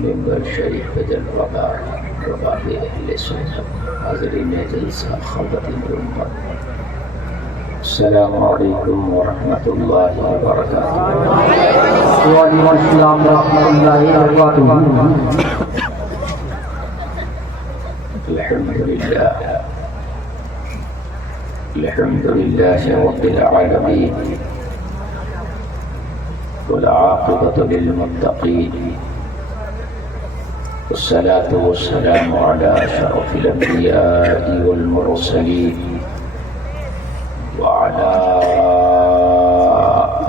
ممبر شریف جلوہ رباب اہل سنت حاضرین جلسہ خواتین امت، السلام علیکم ورحمۃ اللہ وبرکاتہ۔ وعلیکم السلام ورحمۃ اللہ وبرکاتہ۔ الحمد للہ رب العالمین، والعاقبۃ للمتقین، والصلاة والسلام على أشرف الأنبياء والمرسلين وعلى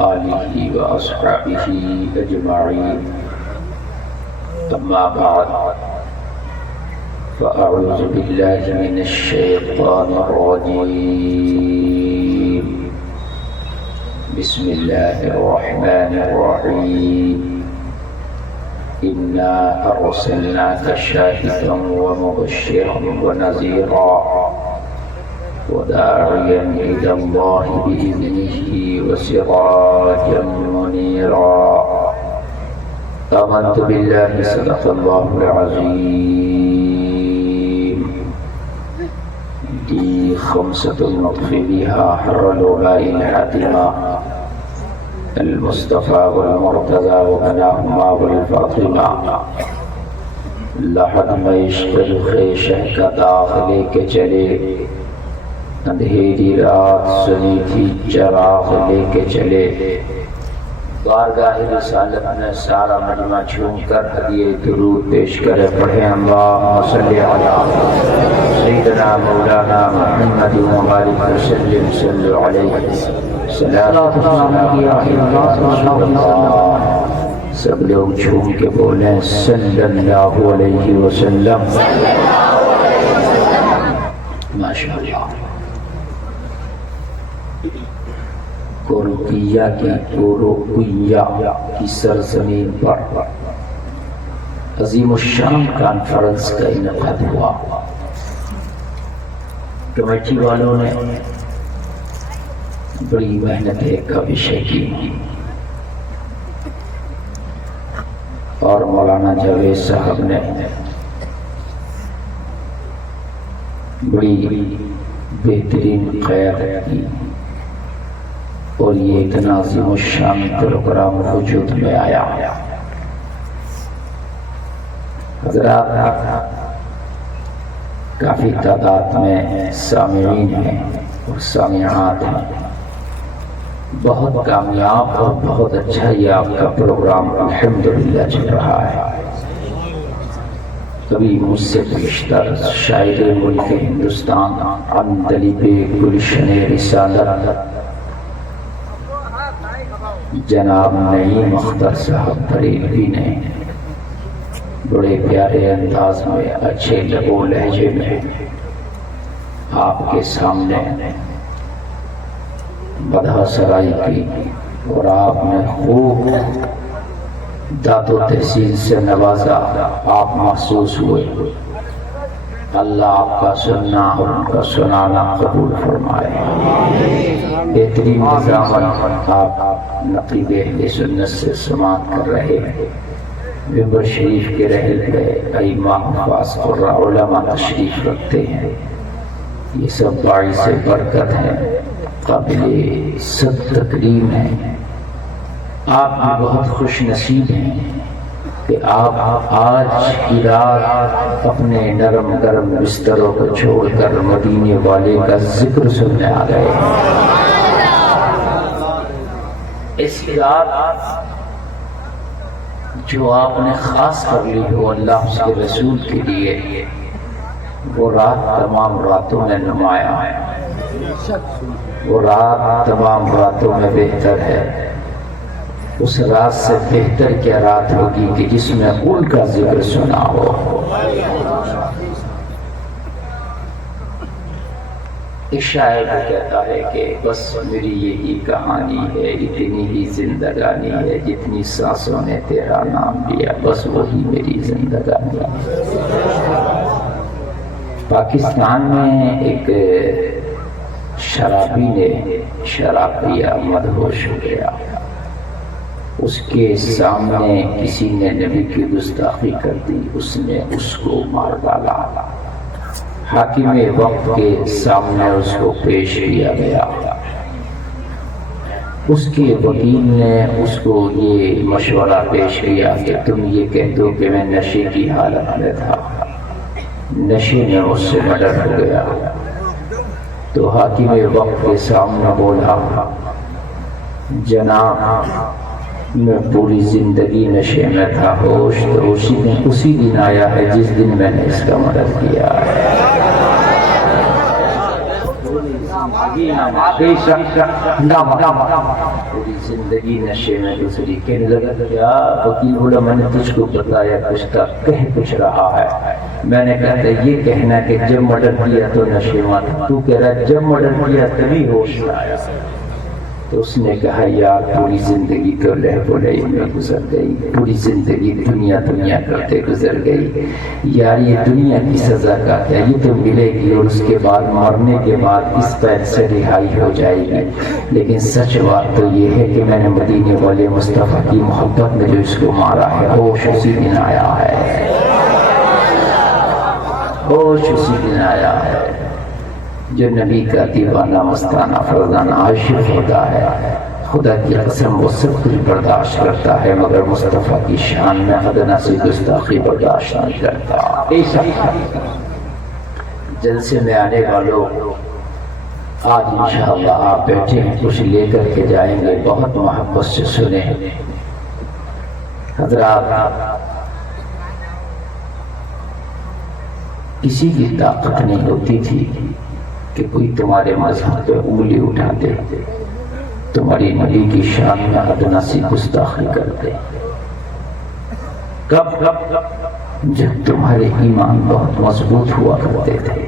آله وأصحابه أجمعين، أما بعد، فأعوذ بالله من الشيطان الرجيم، بسم الله الرحمن الرحيم، إنا أرسلناك شاهدا ومبشرا ونذيرا وداعيا إلى الله بإذنه وسراجا منيرا، آمنت بالله صدق الله العظيم، دي خمسة النطف بها حر الوباء الحاتمة، المصطفى والمرتضى وبناهما والفاطمہ، لحد میں عشق الخیشہ کا داغ لے کے چلے، اندھیری رات سنی تھی چراغ لے کے چلے، بارگاہ رسالت میں سارا مجمع چھوم کر ہدیہ درود پیش کرے، پڑھیں اللہم صلی علی سیدنا مولانا محمد وبارک وسلم، صلی علیہ سب لوگ جھوم کے بولیں صلی اللہ علیہ وسلم، ماشاءاللہ۔ کوروکیہ کی سرزمین پر عظیم الشان کانفرنس کا انعقاد ہوا۔ کمیٹی والوں نے بڑی محنت کا وشے کی، اور مولانا جاوید صاحب نے بڑی بہترین قیادت کی، اور یہ اتنا عظیم الشان پروگرام وجود میں آیا۔ حضرات کافی تعداد میں سامعین ہیں اور سامعات ہیں، بہت کامیاب اور بہت اچھا یہ آپ کا پروگرام الحمدللہ چل رہا ہے۔ کبھی مجھ سے بیشتر شاعر ملک ہندوستان عندلیب گلشن رسالت جناب نعیم اختر صاحب بریلوی نے بڑے پیارے انداز میں، اچھے لب و لہجے میں آپ کے سامنے مدح سرائی کی، اور آپ نے خوب داد و تحسین سے نوازا، آپ محسوس ہوئے۔ اللہ آپ کا سننا اور ان کا سنانا قبول فرمائے۔ بہترین نظامت آپ نقیب اہل سنت سے سماعت کر رہے ہیں۔ ممبر شریف کے رحل پہ ائمہ حفاظ اور علماء تشریف رکھتے ہیں، یہ سب باعث برکت ہیں، قابل صد تکریم ہیں۔ آپ بھی بہت خوش نصیب ہیں کہ آپ آج کی رات اپنے نرم گرم بستروں کو چھوڑ کر مدینے والے کا ذکر سننے آ گئے ہیں۔ اس رات جو آپ نے خاص کر لی ہو اللہ اس کے رسول کے لیے، وہ رات تمام راتوں میں نمایاں ہے، وہ رات تمام راتوں میں بہتر ہے۔ اس رات سے بہتر کیا رات ہوگی کہ جس میں ان کا ذکر سنا ہو۔ ایک شاعر کہتا ہے کہ بس میری یہی کہانی ہے، اتنی ہی زندگانی ہے، جتنی سانسوں نے تیرا نام لیا، بس وہی میری زندگانی ہے۔ پاکستان میں ایک شرابی نے شراب پیا، مدہوش ہو گیا، اس کے سامنے کسی نے نبی کی گستاخی کر دی، اس نے اس کو مار ڈالا۔ حاکم وقت کے سامنے اس کو پیش کیا گیا۔ اس کے وکیل نے اس کو یہ مشورہ پیش کیا کہ تم یہ کہہ دو کہ میں نشے کی حالت میں تھا، نشے میں اس سے مرڈر ہو گیا۔ تو حاکم وقت کے سامنے بولا، جناب میں پوری زندگی نشے میں تھا، ہوش تو اسی دن آیا ہے جس دن میں نے اس کا مرڈر کیا ہے۔ پوری زندگی نشے میں گزری۔ کہنے لگا کیا وکیل بولا میں نے تجھ کو بتایا کچھ تھا، کہہ کچھ رہا ہے۔ میں نے کہا تھا یہ کہنا کہ جب مرڈر کیا تو نشے میں تھا، تو کہہ رہا جب مرڈر کیا تبھی ہوش میں آیا۔ تو اس نے کہا یار پوری زندگی تو لہو لہی میں گزر گئی، پوری زندگی دنیا کرتے گزر گئی، یار یہ دنیا کی سزا کا کیا، یہ تو ملے گی اور اس کے بعد مرنے کے بعد اس پیر سے رہائی ہو جائے گی۔ لیکن سچ بات تو یہ ہے کہ میں نے مدینے والے مصطفیٰ کی محبت میں جو اس کو مارا ہے، ہوش اسی دن آیا ہے، ہوش اسی دن آیا ہے۔ جو نبی کا دیوانہ مستانہ فرزانہ عاشق ہوتا ہے، خدا کی قسم وہ سب کچھ برداشت کرتا ہے، مگر مصطفیٰ کی شان میں ادنا سی گستاخی برداشت نہیں کرتا۔ جلسے میں آنے والوں، آج انشاءاللہ آپ بیٹھے ہیں، کچھ لے کر کے جائیں گے، بہت محبت سے سنیں۔ حضرات، کسی کی طاقت نہیں ہوتی تھی کہ کوئی تمہارے مذہب پہ انگلی اٹھاتے، تمہاری نبی کی شان میں ادنا سی گستاخی کرتے۔ کب؟ جب تمہارے ایمان بہت مضبوط ہوا کرتے تھے،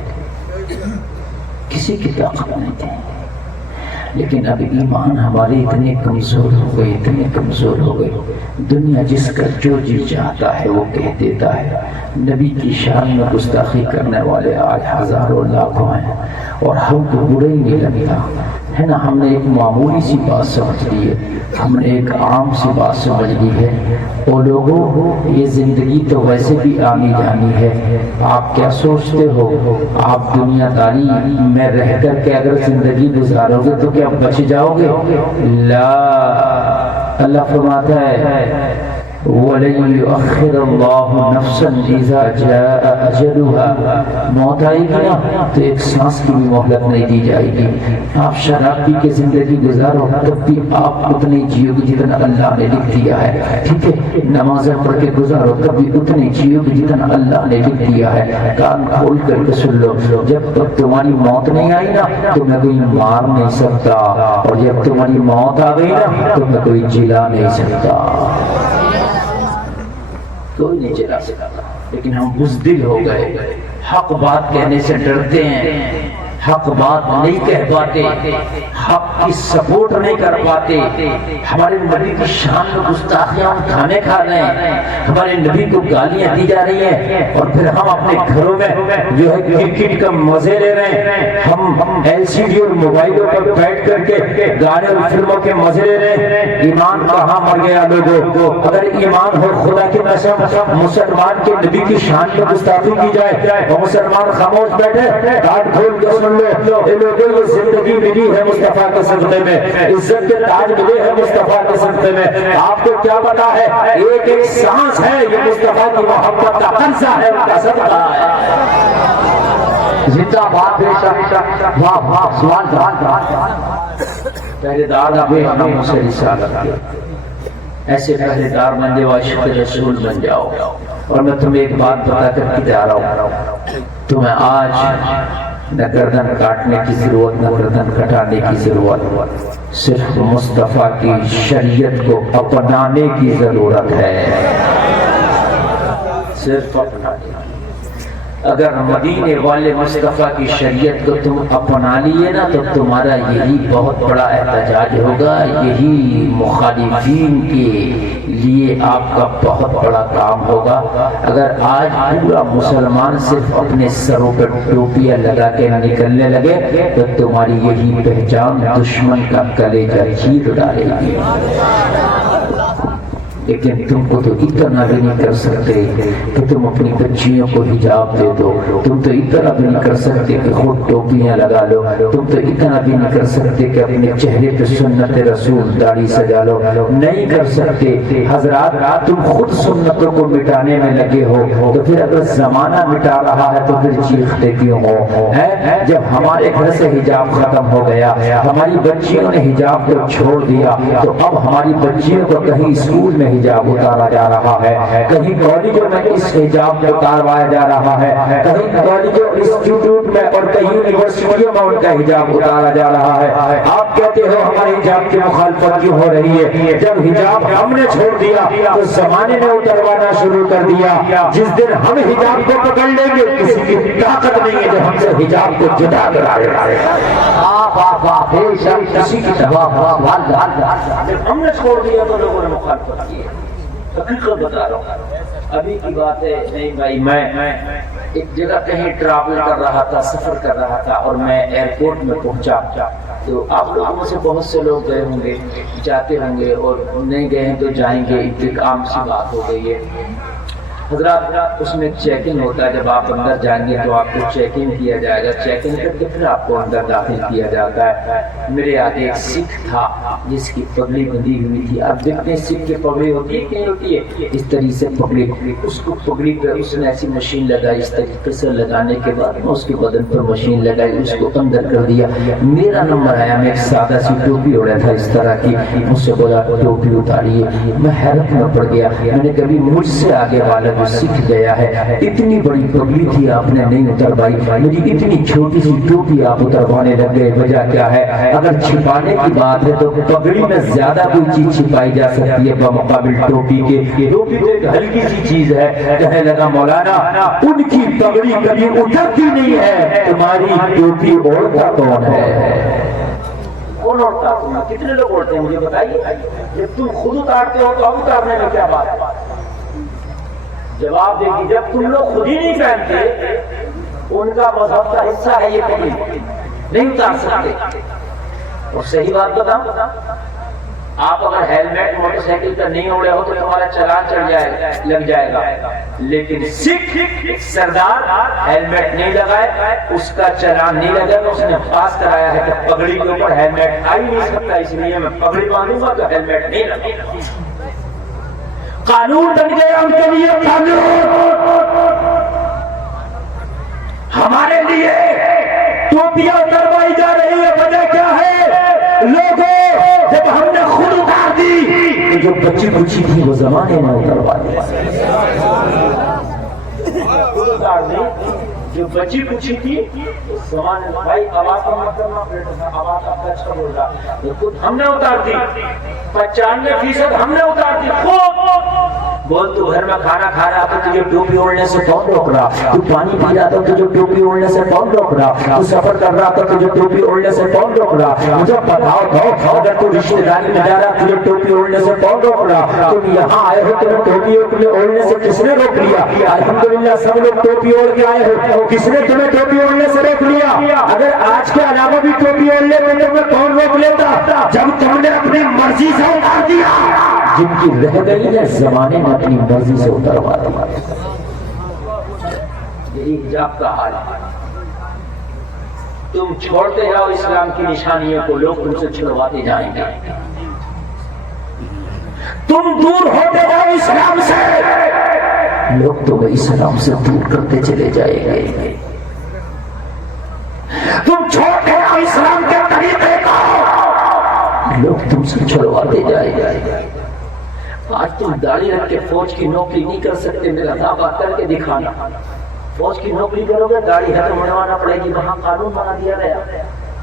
کسی کی طاقت نہیں تھی۔ لیکن اب ایمان ہمارے اتنے کمزور ہو گئے، اتنے کمزور ہو گئے، دنیا جس کا جو جی چاہتا ہے وہ کہہ دیتا ہے۔ نبی کی شان میں گستاخی کرنے والے آج ہزاروں لاکھوں ہیں، اور ہم کو برا ہی نہیں لگتا ہے نا۔ ہم نے ایک معمولی سی بات سمجھ لی ہے، ہم نے ایک عام سی بات سمجھ لی ہے، اور لوگوں یہ زندگی تو ویسے بھی آنی جانی ہے، آپ کیا سوچتے ہو آپ دنیا داری میں رہ کر کے اگر زندگی گزارو گے تو کیا بچ جاؤ گے؟ لا، اللہ فرماتا ہے وَلَن يُؤَخِّرَ اللَّهُ نَفْسًا إِذَا جَاءَ أَجَلُهَا، موت آئے گی نا تو ایک سانس کی بھی مہلت نہیں دی جائے گی۔ آپ شراب پی کے زندگی گزارو تب بھی آپ اتنے جیو گے جتنا اللہ نے لکھ دیا ہے، ٹھیک ہے؟ نمازیں پڑھ کے گزارو تب بھی اتنے جیو گے جتنا اللہ نے لکھ دیا ہے۔ کان کھول کر کے سن لو، جب تک تمہاری موت نہیں آئی نا تمہیں کوئی مار نہیں سکتا، اور جب تمہاری موت آ گئی نا تمہیں کوئی جلا نہیں سکتا، کوئی نہیں چلا سکتا۔ لیکن ہم بزدل ہو گئے، حق بات کہنے سے ڈرتے ہیں، حق بات نہیں کہہ پاتے، حق کی سپورٹ نہیں کر پاتے، ہمارے نبی کی شان میں گستاخیاں ہم کھانے کھا رہے ہیں، ہمارے نبی کو گالیاں دی جا رہی ہیں، اور پھر ہم اپنے گھروں میں جو ہے کرکٹ کا مزے لے رہے ہیں، ہم ایل سی ڈی اور موبائلوں پر بیٹھ کر کے گانے اور فلموں کے مزے لے رہے ہیں۔ ایمان کہاں مر گیا لوگوں؟ اگر ایمان ہو خدا کی قسم مسلمان کے نبی کی شان میں گستاخی کی جائے اور مسلمان خاموش بیٹھے، ڈانٹ کھول کے سن لو، اے لوگوں یہ زندگی ملی ہے مصطفیٰ کے صدقے میں، عزت کے تاج ملے ہیں مصطفیٰ کے صدقے میں، آپ کو کیا پتا ہے ایک ایک سانس ہے یہ مصطفیٰ کی محبت کا قرضہ ہے، ان کا صدقہ ہے۔ زندہ باد بے شک، واہ واہ، سبحان اللہ۔ پہلے دار ابھی ہم سے رسالت کیا، ایسے پہلے دار بن جاؤ، عاشق رسول بن جاؤ۔ اور میں تمہیں ایک بات بتا کر کے جا رہا ہوں، تمہیں آج نہ گردن کاٹنے کی ضرورت، نہ گردن کٹانے کی ضرورت، صرف مصطفیٰ کی شریعت کو اپنانے کی ضرورت ہے، صرف اپنانے۔ اگر مدینے والے مصطفیٰ کی شریعت کو تم اپنا لیے نا تو تمہارا یہی بہت بڑا احتجاج ہوگا، یہی مخالفین کے لیے آپ کا بہت بڑا کام ہوگا۔ اگر آج پورا مسلمان صرف اپنے سروں پر ٹوپیاں لگا کے نکلنے لگے تو تمہاری یہی پہچان دشمن کا کلیجہ چیر ڈالے گی۔ لیکن تم کو تو اتنا بھی نہیں کر سکتے کہ تم اپنی بچیوں کو حجاب دے دو، تم تو اتنا بھی نہیں کر سکتے کہ خود ٹوپیاں لگا لو، تم تو اتنا بھی نہیں کر سکتے کہ اپنے چہرے پہ سنت رسول داڑھی سجا لو، نہیں کر سکتے۔ حضرات تم خود سنتوں کو مٹانے میں لگے ہو تو پھر اگر زمانہ مٹا رہا ہے تو پھر چیختے کیوں ہو؟ جب ہمارے گھر سے حجاب ختم ہو گیا، ہماری بچیوں نے حجاب کو چھوڑ دیا، تو اب ہماری بچیوں کو کہیں اسکول میں حجاب اتارا جا رہا ہے، کہیں کالجوں میں اس حجاب کو اتاروایا جا رہا ہے، کہیں کالجوں انسٹیٹیوٹ میں اور کہیں یونیورسٹیوں میں ان کا حجاب اتارا جا رہا ہے۔ آپ کہتے ہو ہمارے حجاب کی مخالفت کیوں ہو رہی ہے؟ جب حجاب ہم نے چھوڑ دیا تو زمانے نے اتروانا شروع کر دیا۔ جس دن ہم حجاب کو پکڑ لیں گے کسی کی طاقت نہیں ہے جو ہم سے حجاب کو جدا کرائے۔ کسی کی ہم نے چھوڑ دیا تو لوگوں نے مخالفت کی۔ حقیقت بتا رہا ہوں، ابھی کی بات ہے نہیں بھائی، میں ایک جگہ کہیں ٹریول کر رہا تھا، سفر کر رہا تھا، اور میں ایئرپورٹ میں پہنچا تو آپ لوگوں میں سے بہت سے لوگ گئے ہوں گے، جاتے ہوں گے، اور نہیں گئے ہیں تو جائیں گے، ایک عام سی بات ہو گئی ہے۔ حضرات اس میں چیک ان ہوتا ہے، جب آپ اندر جائیں گے تو آپ کو چیک ان کیا جائے گا، چیک ان کر کے پھر آپ کو اندر داخل کیا جاتا ہے۔ میرے آگے ایک سکھ تھا جس کی پگڑی بندھی ہوئی تھی۔ اب دیکھتے ہیں سکھ کی پگڑی ہوتی ہے کہ ہوتی ہے اس طریقے سے پگڑی، اس کو پگڑی پہ اس نے ایسی مشین لگائی، اس طریقے سے لگانے کے بعد اس کے بدن پر مشین لگائی، اس کو اندر کر دیا۔ میرا نمبر آیا، میں ایک سادہ سی ٹوپی اوڑا تھا اس طرح کی، مجھ سے بولا ٹوپی اتاریے۔ میں حیرت میں پڑ گیا، میں نے کبھی مجھ سے آگے والا جو سکھ گیا ہے، اتنی بڑی پگڑی تھی آپ نے نہیں اتروائی، میری اتنی چھوٹی سی ٹوپی آپ اتروانے لگ گئے، وجہ کیا ہے؟ اگر چھپانے کی بات ہے تو پگڑی میں زیادہ کوئی چیز چھپائی جا سکتی ہے بمقابل ٹوپی کے۔ ٹوپی تو ایک ہلکی سی چیز ہے۔ کہنے لگا مولانا ان کی پگڑی کبھی اترتی نہیں ہے، تمہاری ٹوپی اوڑھتا کون ہے؟ کون اوڑھتا؟ کتنے لوگ اوڑھتے ہیں مجھے بتائیے؟ جب تم خود اتارتے ہو تو اب اتارنے میں کیا بات ہے؟ جواب دے گی جب تم لوگ خود ہی نہیں پہنتے، ان کا مذہب کا حصہ ہے یہ پگڑی، نہیں اتار سکتے۔ اور صحیح بات بتاؤں، آپ اگر ہیلمیٹ موٹر سائیکل پر نہیں اوڑے ہو تو تمہارا چلان لگ جائے گا، لیکن سکھ سردار ہیلمیٹ نہیں لگائے اس کا چلان نہیں لگے گا۔ اس نے پاس کرایا ہے کہ پگڑی کے اوپر ہیلمیٹ آ ہی نہیں سکتا، اس لیے میں پگڑی باندھوں گا تو ہیلمیٹ نہیں لگے۔ قانون بن گیا ان کے لیے، قانون ہمارے لیے ٹوپیاں اتروائی جا رہی ہے۔ وجہ کیا ہے؟ لوگوں جب ہم نے خود اتار دی تو جو بچی بچی تھی وہ زمانے میں اتروا دی، خود اتار دی جو بچی پوچھی تھی زمانے میں۔ بھائی آواز کا مت کرنا، آواز آپ کا اچھا بول رہا، خود ہم نے اتار دی، 95% ہم نے اتار دی خود۔ بول تو گھر میں کھانا کھا رہا تھا تجھے ٹوپی اوڑھنے سے کون روک رہا؟ تو پانی پی رہا تھا تجھے ٹوپی اوڑھنے سے کون روک رہا؟ تو سفر کر رہا تھا تجھے ٹوپی اوڑھنے سے کون روک رہا؟ مجھے بتاؤ تو اگر تو رشتہ داری میں جا رہا تجھے ٹوپی اوڑھنے سے کون روک رہا؟ تم یہاں آئے ہو تمہیں ٹوپی اوڑھنے سے کس نے روک لیا؟ الحمدللہ سب لوگ ٹوپی اوڑھ کے آئے ہو، کس نے تمہیں ٹوپی اوڑھنے سے روک لیا؟ اگر آج کے علاوہ بھی ٹوپی اوڑھ لے تو تمہیں کون روک لیتا؟ جب تم نے اپنی مرضی سے اتار دیا، جن کی رہ گئی ہے زمانے نے اپنی مرضی سے اتروا دیا۔ یہی حجاب کا حال ہے۔ تم چھوڑتے جاؤ اسلام کی نشانیوں کو، لوگ تم سے چھڑواتے جائیں گے۔ تم دور ہوتے جاؤ اسلام سے، لوگ تمہیں اسلام سے دور کرتے چلے جائیں گے۔ تم چھوڑتے جاؤ اسلام کے طریقے کو، لوگ تم سے چھڑواتے جائیں گے۔ آج تم داڑھی رکھ کے فوج کی نوکری نہیں کر سکتے، میرا دعویٰ کر کے دکھانا۔ فوج کی نوکری کرو گے داڑھی ہے تو منڈوانا پڑے گی، وہاں قانون بنا دیا گیا۔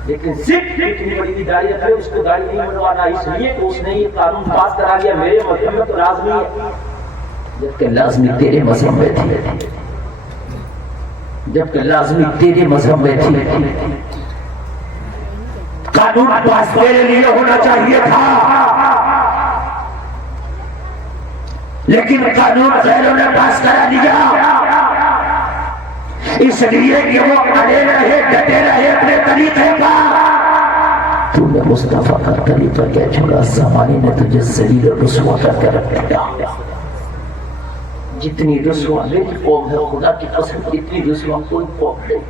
لیکن سکھ اتنی بڑی داڑھی رکھے اس کو داڑھی نہیں منڈوانا، اس لیے تو اس نے یہ قانون پاس کرا دیا۔ میرے مذہب میں تو لازمی ہے، جبکہ لازمی تیرے مذہب میں تھی، جبکہ لازمی تیرے مذہب میں تھی۔ قانون پاس تیرے لیے ہونا چاہیے تھا، لیکن قانون غیروں نے پاس کرا دیا، اس لیے کہ وہ اڑے رہے ڈٹے رہے اپنے طریقے کا۔ تو نے مصطفیٰ کا تلی پر کیا چھوڑا، زمانے نے تجھے ذلیل و رسوا کر کے رکھ دیا. جتنی رسوا میری قوم ہے خدا کی قسم اتنی رسوا کوئی قوم نہیں.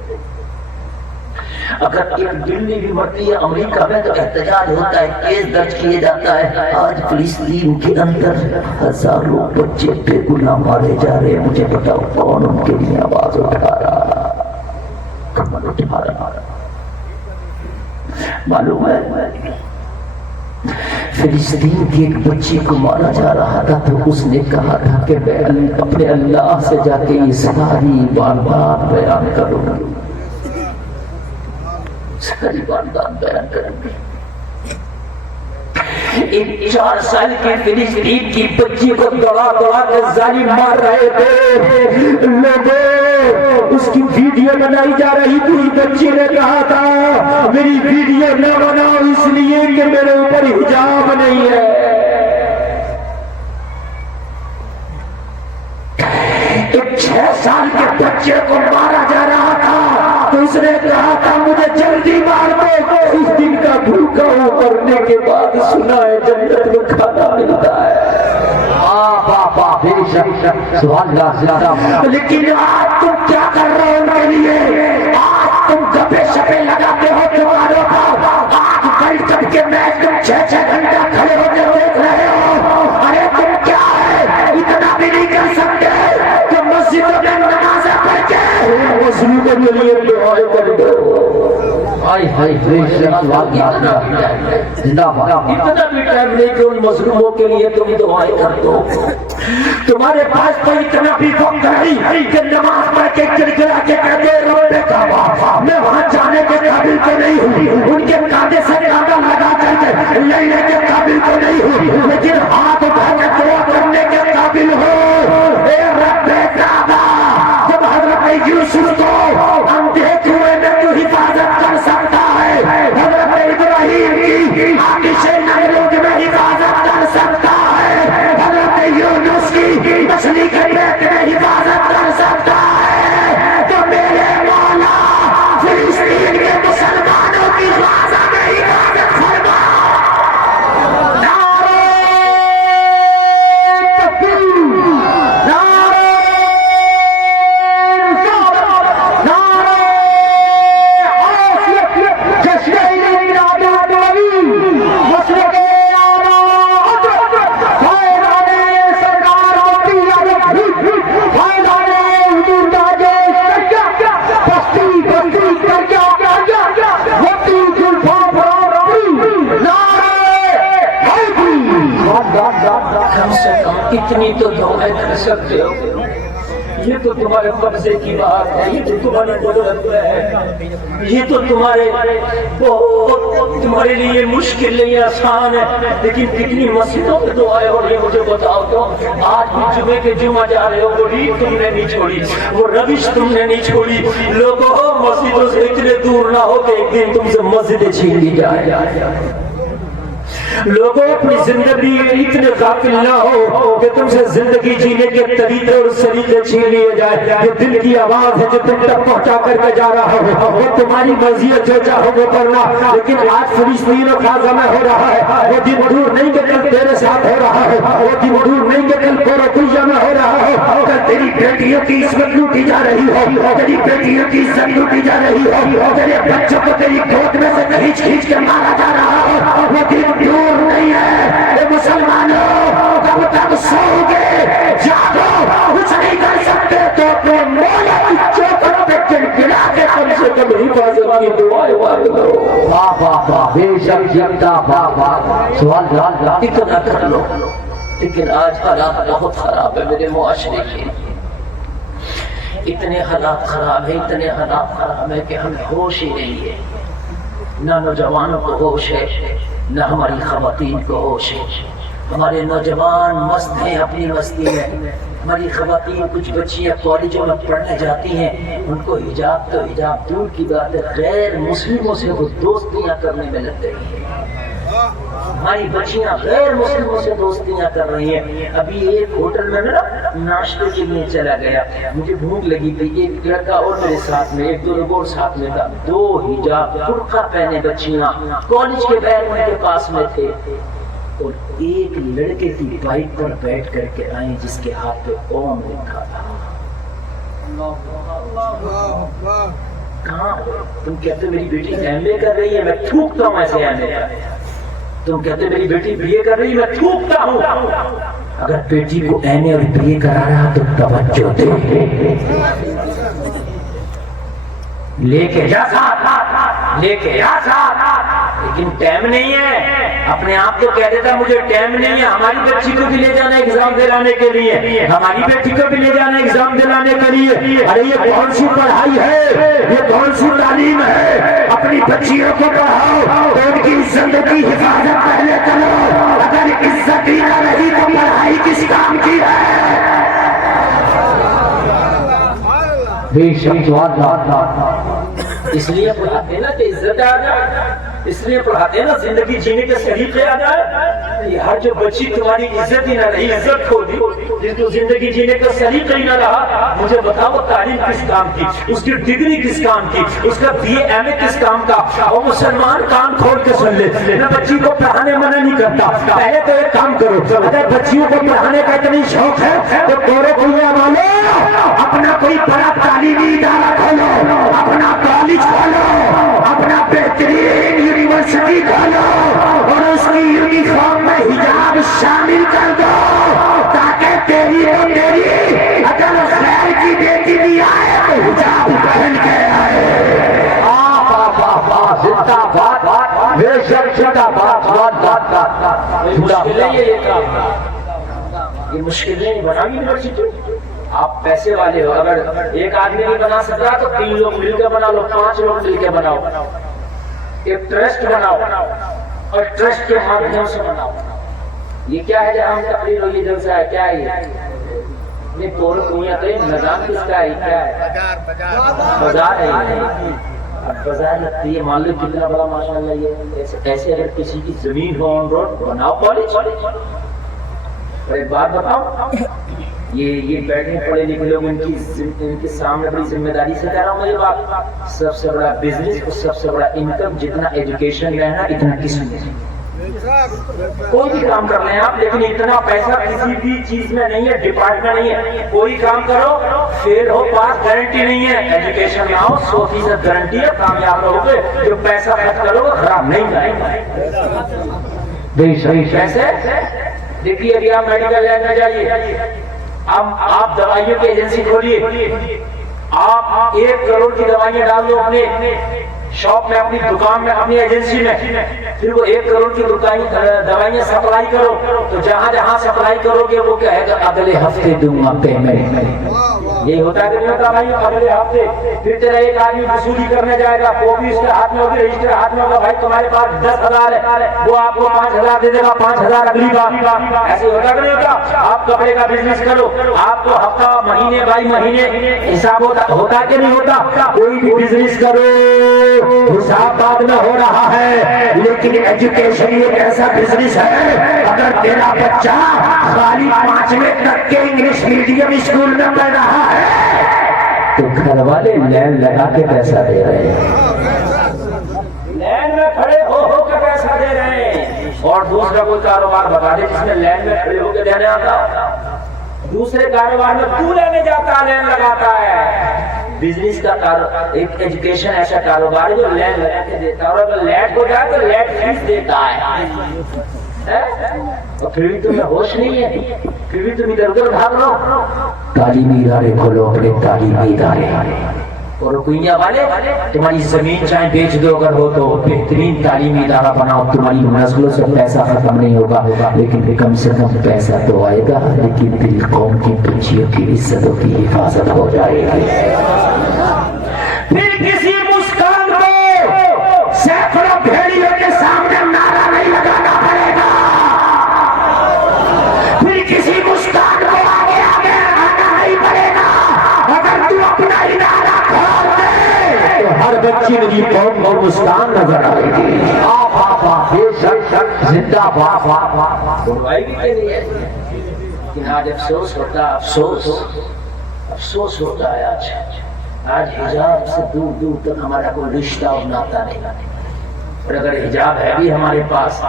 اگر ایک بلی بھی مرتی ہے امریکہ میں تو احتجاج ہوتا ہے، کیس درج کیے جاتا ہے. آج فلسطین کے اندر ہزاروں بچے بے گناہ مارے جا رہے ہیں. مجھے بتاؤ کون ان کے لیے آواز اٹھا رہا، کمر اٹھا رہا؟ معلوم ہے فلسطین کی ایک بچی کو مارا جا رہا تھا تو اس نے کہا تھا کہ میں اپنے اللہ سے جا کے یہ ساری واردات بیان کروں گی، ساری واردات بیان کروں گی. ان 4 سال کی فلسطین کی بچی کو دوڑا دوڑا کے ظالم مار رہے تھے لوگوں. اس کی ویڈیو بنائی جا رہی تھی. اس بچی نے کہا تھا میری ویڈیو نہ بناؤ اس لیے کہ میرے اوپر حجاب نہیں ہے. ایک 6 سال کے بچے کو مارا جا رہا تھا تو اس نے کہا تھا مجھے جلدی مار دو. اس دن کا بھوکا مرنے کے بعد سنا ہے جنت میں کھانا ملتا ہے. لیکن آج تم کیا کر رہے ہو ان کے لیے؟ آج تم گپے شپے لگاتے ہو تمہاروں کو. آج ورلڈ کپ کے میچ تم 6 گھنٹہ کھڑے ہو کے دیکھ رہے ہو. ارے تم کیا ہے اتنا بھی نہیں کر سکتے کہ مسجدوں میں نمازیں پڑھ کے مظلوموں کے لیے دعائیں کر دو. اتنا بھی ٹائم نہیں کہ ان مظلوموں کے لیے تم دعائیں کر دو. تمہارے پاس تو اتنا بھی وقت نہیں کہ نماز پڑھ کے گڑگڑا کے کہتے رب کعبہ میں وہاں جانے کے قابل تو نہیں ہوں. ان کے کاندھے سے کاندھا لگا کر کے لینے کے قابل تو نہیں ہوں لیکن ہاتھ اٹھا کے دعا کرنے کے قابل ہو. اے رب کعبہ جب حضرت یوسف کو ہم دیکھ ہوئے میں تو حفاظت کر سکتا ہے، حضرت ابراہیم کی آتش نمرود میں حفاظت کر سکتا ہے، حضرت یونس کی مچھلی کے پیٹ میں حفاظت کر سکتا ہے. تو میرے مولا فلسطین کے مسلمانوں کی غزہ میں حفاظت فرما. نعرہ تکبیر، نعرہ رسالت، نعرہ کم سے کم اتنی تو دعائیں کر سکتے ہو. یہ تو تمہارے قبضے کی بات ہے، یہ تو تمہاری قدرت ہے، یہ تو تمہارے لیے مشکل نہیں آسان ہے. لیکن کتنی مسجدوں پہ دعائیں ہو رہی ہیں مجھے بتاؤ تو. آج بھی جمعے کے جمعہ جا رہے ہو وہ ریت تم نے نہیں چھوڑی، وہ روش تم نے نہیں چھوڑی. لوگوں مسجدوں سے اتنے دور نہ ہو کہ ایک دن تم سے مسجدیں چھین لی جائے. لوگوں اپنی زندگی اتنے غافل نہ ہو کہ تم سے زندگی جینے کے طریقے اور سلیقے چھین لیے جائے. یہ دل کی آواز ہے جو تم تک پہنچا کر کے جا رہا ہو، وہ تمہاری مرضی جو چاہو وہ کرنا. لیکن آج فلسطین و غزہ میں ہو رہا ہے، وہ دن دور نہیں کہ کل تیرے ساتھ ہو رہا ہے، وہ دن دور نہیں کہ کل پورا میں ہو رہا ہے. اگر تیری بیٹیوں کی عزت لوٹی جا رہی ہو، تیری بیٹیوں کی عزت لوٹی جا رہی ہو، تیرے بچوں کو تیری گود میں سے کھینچ کھینچ کے مارا جا رہا ہو، وہ دن دور نہیں ہے. اے مسلمانوں کب تک سو گے؟ جاگو. کچھ نہیں کر سکتے تو اپنے مولا کی چوکھٹ پہ گڑگڑا کے کم سے کم حفاظت کی دعائیں مانگو. واہ واہ واہ، بے شک جگتا واہ واہ. سوال اتنا کر لو. لیکن آج حالات بہت خراب ہے میرے معاشرے کے. اتنے حالات خراب ہیں، اتنے حالات خراب ہیں کہ ہمیں ہوش ہی نہیں ہے. نہ نوجوانوں کو ہوش ہے، نہ ہماری خواتین کو ہوش ہے. ہمارے نوجوان مست ہیں اپنی مستی میں. ہماری خواتین کچھ بچیاں کالجوں میں پڑھنے جاتی ہیں، ان کو حجاب تو حجاب دور کی بات ہے، غیر مسلموں سے وہ دوستیاں کرنے میں لگ گئی ہیں. ہماری بچیاں غیر مسلموں سے دوستیاں کر رہی ہیں. ابھی ایک ہوٹل میں نا ناشتے کے لیے چلا گیا, مجھے بھوک لگی تھی, ایک لڑکا اور میرے ساتھ میں, ایک دو لوگ اور ساتھ میں تھا, 2 حجاب برقع پہنے بچیاں کالج کے بیگ ان کے پاس میں تھے, اور ایک لڑکے کی بائک پر بیٹھ کر کے آئے جس کے ہاتھ پہ اوم لکھا تھا. کہاں تم کہتے میری بیٹی ایم اے کر رہی ہے, میں تھوکتا ہوں ایسے ایم اے کر. تم کہتے میری بیٹی بی اے کر رہی ہے, میں تھوکتا ہوں. اگر بیٹی کو ایم اے اور بی اے کرا رہا تو توجہ دے, لے کے جا ساتھ, لے کے جا ساتھ, لیکن ٹائم نہیں ہے. اپنے آپ کو کہہ دیتا مجھے ٹائم نہیں ہے. ہماری بچی کو بھی لے جانا ایگزام دلانے کے لیے, ہماری بیٹی کو بھی لے جانا ایگزام دلانے کے لیے. ارے یہ کون سی پڑھائی ہے, یہ کون سی تعلیم ہے؟ اپنی بچیوں کو پڑھاؤ تو ان کی زندگی حفاظت پہلے کرو. اگر عزت ہی نہ رہی تو پڑھائی کس کام کی ہے؟ بے شک اس لیے پڑھاتے ہیں نا کہ عزت آ جائے, اس لیے پڑھاتے ہیں نا زندگی جینے کے طریقے آ جائے. یہ ہر جو بچی تمہاری عزت ہی نہ رہی, عزت کھو دی, جس کو زندگی جینے کا طریقہ ہی نہ رہا, مجھے بتاؤ تعلیم کس کام کی, اس کی ڈگری کس کام کی, اس کا بی اے ایم اے کس کام کا. وہ مسلمان کان کھول کے سن لے, میں بچی کو پڑھانے منع نہیں کرتا. پہلے تو ایک کام کرو, اگر بچیوں کو پڑھانے کا اتنی شوق ہے تو تیرے کنیا والے اپنا کوئی بڑا تعلیمی ادارہ کھولو, اپنا کالج کھولو, اپنا بہترین یونیورسٹی کھولو, اور اس کی یونیفارم میں حجاب شامل کر دو, تاکہ تیری اور میری اگر خیر کی بیٹی بھی آئے تو حجاب پہن کے آئے. زندہ باد, بے شک زندہ باد. یہ مشکل نہیں بنا یونیورسٹی. آپ پیسے والے ہو, اگر ایک آدمی نہیں بنا سکتا تو 3 لوگ مل کے بنا لو, 5 لوگ مل کے بناؤ, ایک ٹرسٹ بناؤ اور ٹرسٹ کے مادھیم سے بناؤ. یہ کیا ہے جہاں تقریر ہو, یہ جلسہ ہے, کیا ہے یہ پورے دنیا کا نظام کس کا ہے, کیا ہے بازار ہے. بازار لگتی ہے, مان لو کتنا بڑا ماشاء اللہ. یہ ایسے اگر کسی کی زمین ہو آن روڈ, بناؤ کالج. اور ایک بات بتاؤ, یہ بیٹھے پڑھے لکھے لوگ ان کے سامنے بڑی ذمہ داری سے کہہ رہا ہوں میں یہ بات. سب سے بڑا بزنس اور سب سے بڑا انکم جتنا ایجوکیشن میں ہے اتنا کسی میں. کوئی بھی کام کر رہے ہیں آپ, لیکن اتنا پیسہ کسی بھی چیز میں نہیں ہے, ڈپارٹمنٹ نہیں ہے. کوئی کام کرو, فیل ہو پاس گارنٹی نہیں ہے. ایجوکیشن میں آؤ 100% گارنٹی ہے, کامیاب رہو گے. جو پیسہ خرچ کرو گے خراب نہیں جائے گا. پیسے دیکھیے, ابھی آپ میڈیکل لائن میں جائیے, اب آپ دوائیوں کی ایجنسی کھولیے, آپ 1 کروڑ کی دوائیاں ڈال دو اپنے شاپ میں, اپنی دکان میں, اپنی ایجنسی میں, پھر وہ 1 کروڑ کی دوائیاں سپلائی کرو, تو جہاں جہاں سپلائی کرو گے وہ کہے گا اگلے ہفتے دوں گا پیمنٹ. یہ ہوتا ہے کہ نہیں ہوتا بھائی, اگلے ہفتے. پھر تیرا ایک آدمی وصولی کرنے جائے گا, کاپی اس کے ہاتھ میں ہوگی, رجسٹر ہاتھ میں ہوگا, بھائی تمہارے پاس 10,000 ہے, وہ آپ کو 5,000 دے دے گا, 5,000 اگلی بار. ایسے ہوتا کہ نہیں ہوتا؟ آپ کپڑے کا بزنس کرو, آپ کو ہفتہ مہینے بائی مہینے حساب ہوتا کہ نہیں ہوتا؟ کوئی بھی بزنس کرو حساب بعد میں ہو رہا ہے, لیکن ایجوکیشن ایک ایسا بزنس ہے, اگر تیرا بچہ خالی 5ویں تک کے انگلش میڈیم اسکول میں پڑھ رہا ہے تو گھر والے لائن لگا کے پیسہ دے رہے ہیں, لائن میں کھڑے ہو کے پیسہ دے رہے ہیں. اور دوسرا کوئی کاروبار بتا دے جس میں لائن میں کھڑے ہو کے دینے آتا, دوسرے کاروبار میں تو لینے جاتا, لائن لگاتا ہے. بزنس کا ایک ایجوکیشن ایسا کاروبار ہے جو لائن لگا کے دیتا ہے, اور اگر لیٹ ہو جائے تو لیٹ فیس دیتا ہے. اور پھر بھی تمہیں ہوش نہیں ہے, پھر بھی تم ادھر ادھر بھاگ لو. تعلیمی ادارے کھولو, اپنے تعلیمی ادارے. اور رکویہ والے تمہاری زمین چاہے بیچ دو اگر ہو تو, بہترین تعلیمی ادارہ بناؤ. تمہاری نسلوں سے پیسہ ختم نہیں ہوگا, لیکن کم سے کم پیسہ تو آئے گا, لیکن دل قوم کی بچیوں کی عزتوں کی حفاظت ہو جائے گی. پھر کسی مسکان کو سینکڑوں بھیڑیوں کے سامنے نعرہ نہیں لگانا پڑے گا, پھر کسی مسکان کو آگے آگے آنا نہیں پڑے گا. اگر تو اپنا ادارہ کھول دے تو ہر بچی میری قوم کو مسکان نظر آئے گی. باد بے شک زندہ باد. بلوائی بھی کے لیے لیکن آج افسوس ہوتا ہے. آج حجاب سے دور دور تک ہمارا کوئی رشتہ اور ناتا نہیں. اور اگر حجاب ہے بھی ہمارے پاس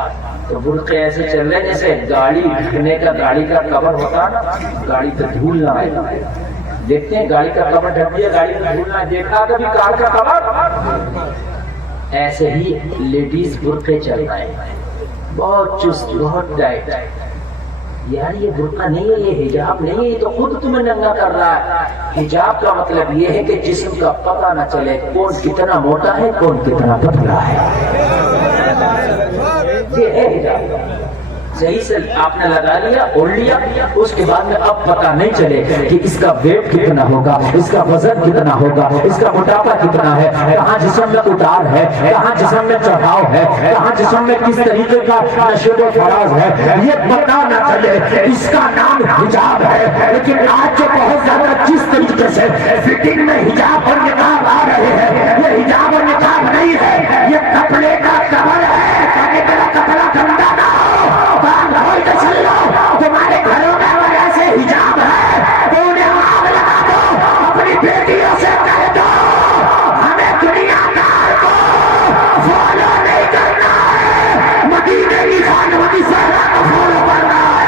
تو برقعے ایسے چل رہے جیسے گاڑی ڈھکنے کا گاڑی کا کور ہوتا نا, گاڑی پہ دھول نہ آئے. دیکھتے ہیں گاڑی کا کور ڈھک دیا, گاڑی پہ دھول نہ آئے. دیکھا کبھی کار کا کور؟ ایسے ہی لیڈیز برقعے چل رہے ہیں, بہت چست, بہت ٹائٹ. یار یہ برقع نہیں ہے, یہ حجاب نہیں ہے, یہ تو خود تمہیں ننگا کر رہا ہے. حجاب کا مطلب یہ ہے کہ جسم کا پتہ نہ چلے کون کتنا موٹا ہے کون کتنا پتلا ہے. یہ ہے حجاب. صحیح سے آپ نے لگا لیا, اوڑھ لیا, اس کے بعد میں اب پتہ نہیں چلے کہ اس کا ویٹ کتنا ہوگا, اس کا وزن کتنا ہوگا, اس کا موٹاپا کتنا ہے, کہاں جسم میں اتار ہے, کہاں جسم میں چڑھاؤ ہے, کہاں جسم میں کس طریقے کا نشیب و فراز ہے, یہ پتہ نہ چلے. اس کا نام حجاب ہے. لیکن آج جو بہت زیادہ جس طریقے سے فٹنگ میں حجاب اور نقاب آ رہے ہیں, یہ حجاب اور نقاب نہیں ہے, یہ کپڑے کا کور ہے. کپڑا گندا نہ تمہارے گھروں میں اگر ایسے حجاب ہے تو انہیں آگ لگا دو, اپنی بیٹیوں سے کہہ دو ہمیں دنیا دار کو فالو نہیں کرنا ہے, مدینے کی خانوادی زہرا کو فالو کرنا ہے.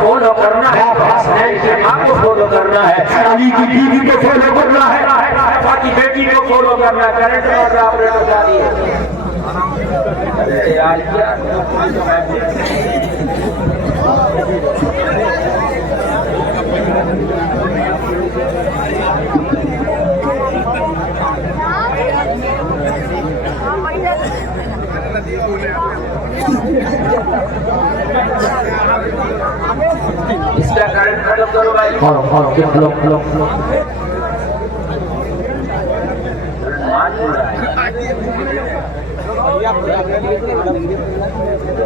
فالو کرنا ہے, حسنین کی ماں کو فالو کرنا ہے, علی کی بیوی کو فالو کرنا ہے, حفصہ کی بیٹی کو فالو کرنا ہے. کرنٹ اور آپریٹر جاری ہے. اس کا کرنٹ ختم کرو بھائی.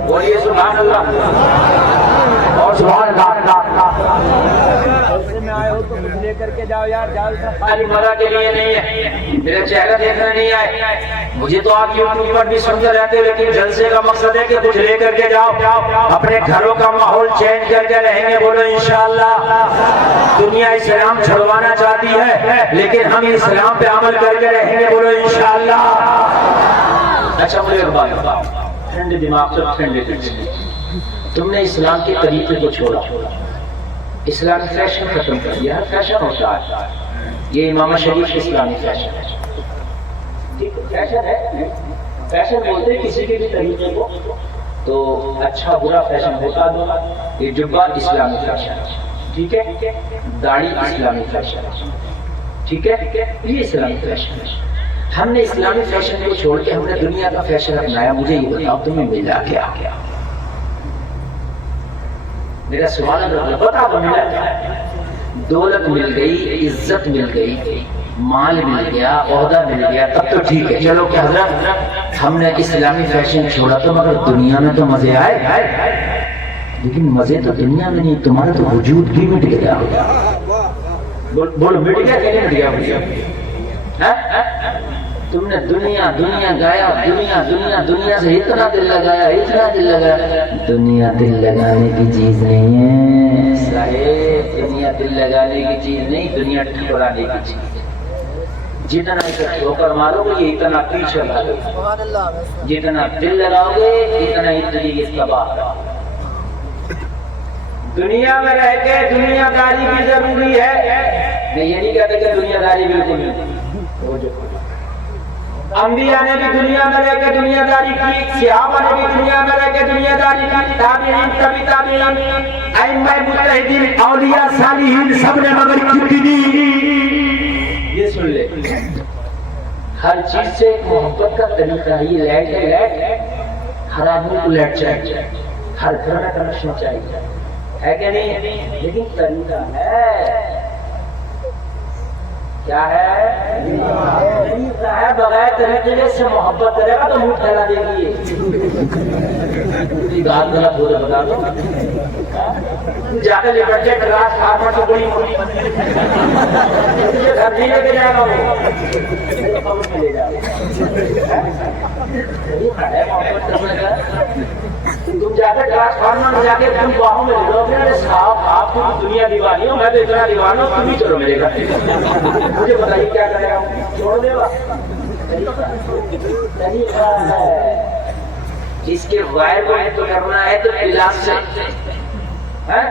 بولیے سبحان اللہ اور سبحان اللہ. لے کر کے جاؤ یار, خالی مزہ کے لیے نہیں ہے, میرا چہرہ دیکھنا نہیں آئے. مجھے تو آپ یوٹیوب پر بھی سنتے رہتے, لیکن جلسے کا مقصد ہے کہ کچھ لے کر کے جاؤ, اپنے گھروں کا ماحول چینج کر کے رہیں گے. بولو انشاءاللہ. دنیا اسلام چھڑوانا چاہتی ہے لیکن ہم اسلام پہ عمل کر کے رہیں گے. بولو انشاءاللہ. اچھا مجھے ایک بات بتاؤ, ٹھنڈے دماغ سے ٹھنڈے دل سے, تم نے اسلام کے طریقے کو چھوڑا, اسلامی فیشن ختم کر دیا. ہر فیشن ہوتا ہے, یہ امام شریف اسلامی فیشن ہے. فیشن ہے, فیشن بولتے کسی کے بھی طریقے کو, تو اچھا برا فیشن ہوتا دو. یہ جبہ اسلامی فیشن ہے, ٹھیک ہے, داڑھی اسلامی فیشن ہے, ٹھیک ہے, یہ اسلامی فیشن ہے. ہم نے اسلامی فیشن کو چھوڑ کے ہم نے دنیا کا فیشن اپنایا. مجھے یہ بتاؤ تمہیں ملا کیا؟ میرا سوال ہے, بتا دو ملا کیا؟ دولت مل گئی, عزت مل گئی, مال مل گیا, عہدہ مل گیا, تب تو ٹھیک ہے. چلو کہ حضرت ہم نے اسلامی فیشن چھوڑا تو مگر دنیا میں تو مزے آئے, لیکن مزے تو دنیا میں نہیں, تمہارا تو وجود بھی مٹ گیا. بولو مٹ گیا کہ نہیں مٹ گیا؟ تم نے دنیا دنیا گایا, دنیا دنیا دنیا سے اتنا دل لگایا, اتنا دل لگایا. دنیا دل لگانے کی چیز نہیں ہے صاحب, دنیا دل لگانے کی چیز نہیں, دنیا ٹھکرانے کی چیز ہے. جتنا ٹھوکر مارو گے یہ اتنا پیچھے لگے, جتنا دل لگاؤ گے اتنا زندگی تباہ. دنیا میں رہ کے دنیا داری بھی ضروری ہے. میں یہ نہیں کہتا کہ دنیا داری بالکل نہیں. انبیاء نے بھی دنیا میں رہ کے دنیا داری کی, صحابہ نے بھی دنیا میں رہ کے دنیا داری کی, تابعین تبی تابعین, ائمہ مجتہدین, اولیاء صالحین, سب نے مگر کتنی. یہ سن لے, ہر چیز سے ایک محبت کا طریقہ ہے. یہ لائٹ ہے, لائٹ ہر آدمی کو لائٹ چاہیے, ہر گھر میں کنیکشن چاہیے, ہے کہ نہیں؟ لیکن طریقہ ہے, کیا ہے؟ طریقہ ہے. بغیر طریقے سے محبت کرے گا تو منہ پھیلا دے گی. بات غلط ہو رہا بتا دو جا کے لے کر کے گلاس فارما تو بڑی گھر نہیں لے کے جائے گا وہ لے جا تم جا کے ٹرانسفارمر میں جا کے تم باہوں میں لے لو کہ صاحب آپ کی دنیا دیوانی ہو میں تو اتنا دیوان ہوں تم ہی چلو میرے گھر مجھے بتائیے کیا کرے گا چھوڑ دے گا اس کے وائر کو تو کرنا ہے تو گلاس سے